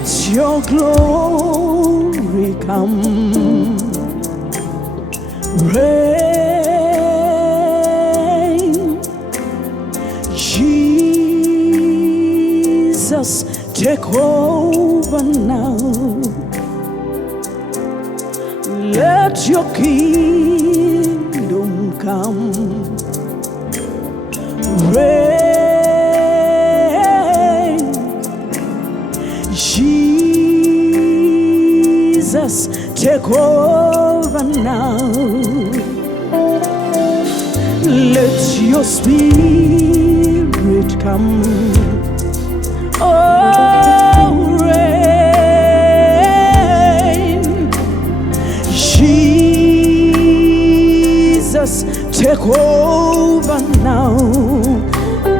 Let your glory come, reign. Jesus, take over now. Let your kingdom come, reign. Jesus, take over now. Let your spirit come. Oh, reign. Jesus, take over now.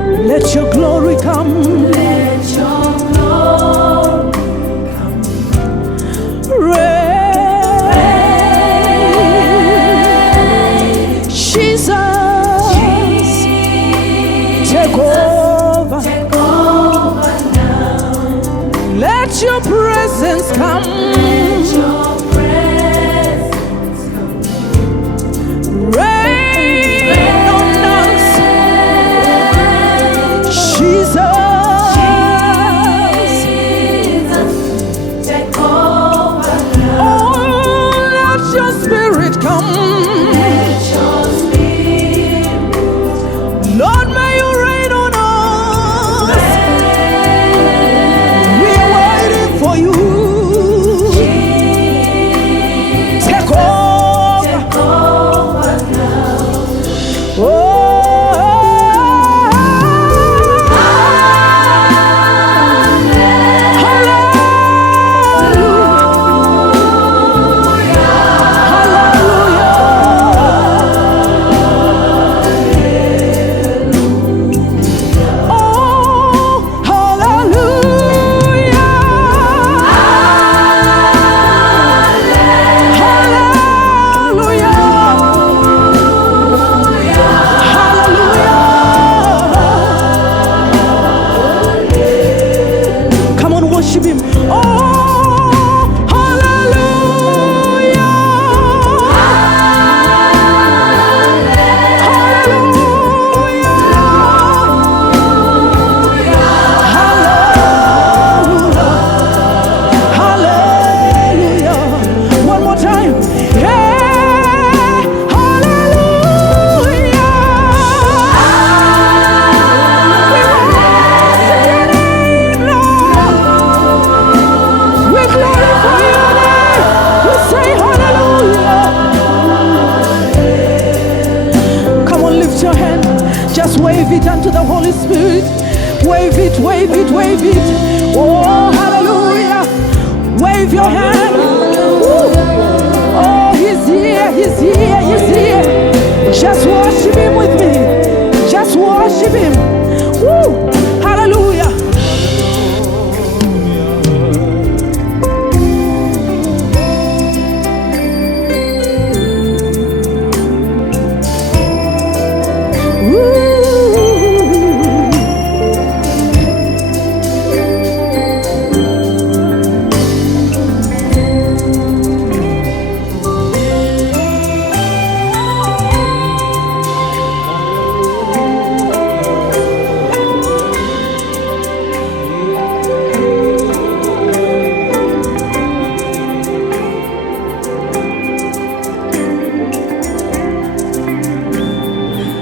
Let your glory come. Let your glory come. Reign. Jesus, take over. Take over now. Let your presence come. Let your presence come. Rain on us. Jesus, take over now. oh, let your spirit come. Let your spirit Lord, may you rain on us. We are waiting for you. Take over. take over now. Oh, come on, worship him. Oh, hallelujah. Hallelujah. One more time. Yeah. Hallelujah. We worship your name, Lord. We glorify your name. We say hallelujah. Come on, lift your hand. Just wave it unto the Holy Spirit. Wave it, wave it, wave it. Oh, hallelujah. Wave your hand. Woo. Oh, he's here, he's here, he's here. Just worship him with me. Just worship him. Woo. Hallelujah.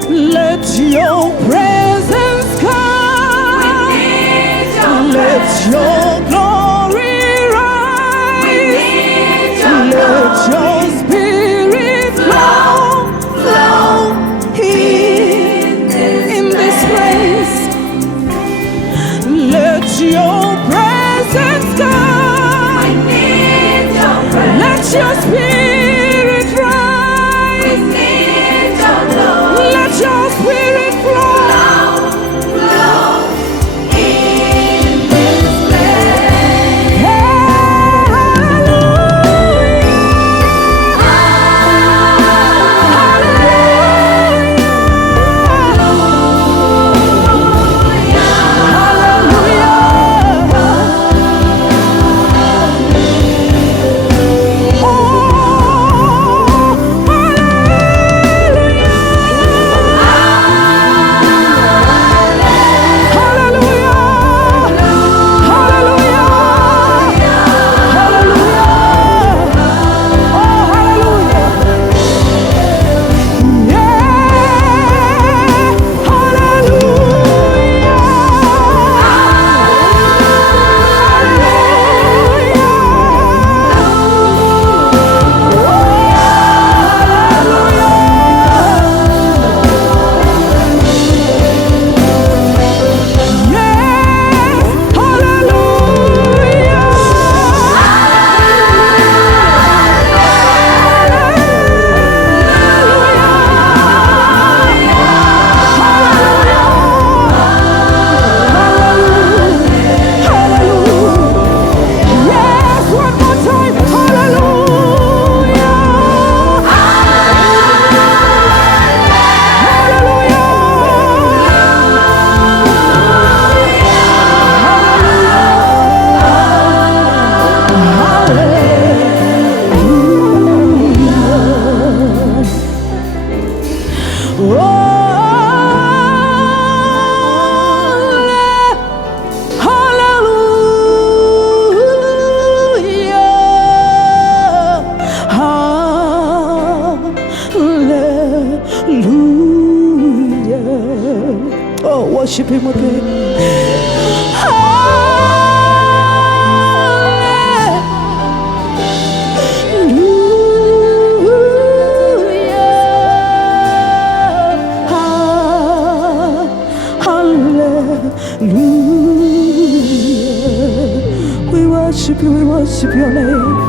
Let your presence come. Let your glory rise. Let your spirit flow, flow in this place. Let your presence come. Let your spirit rise. Let your spirit flow. in this place. worship him again. Hallelujah. We worship you, we worship your name.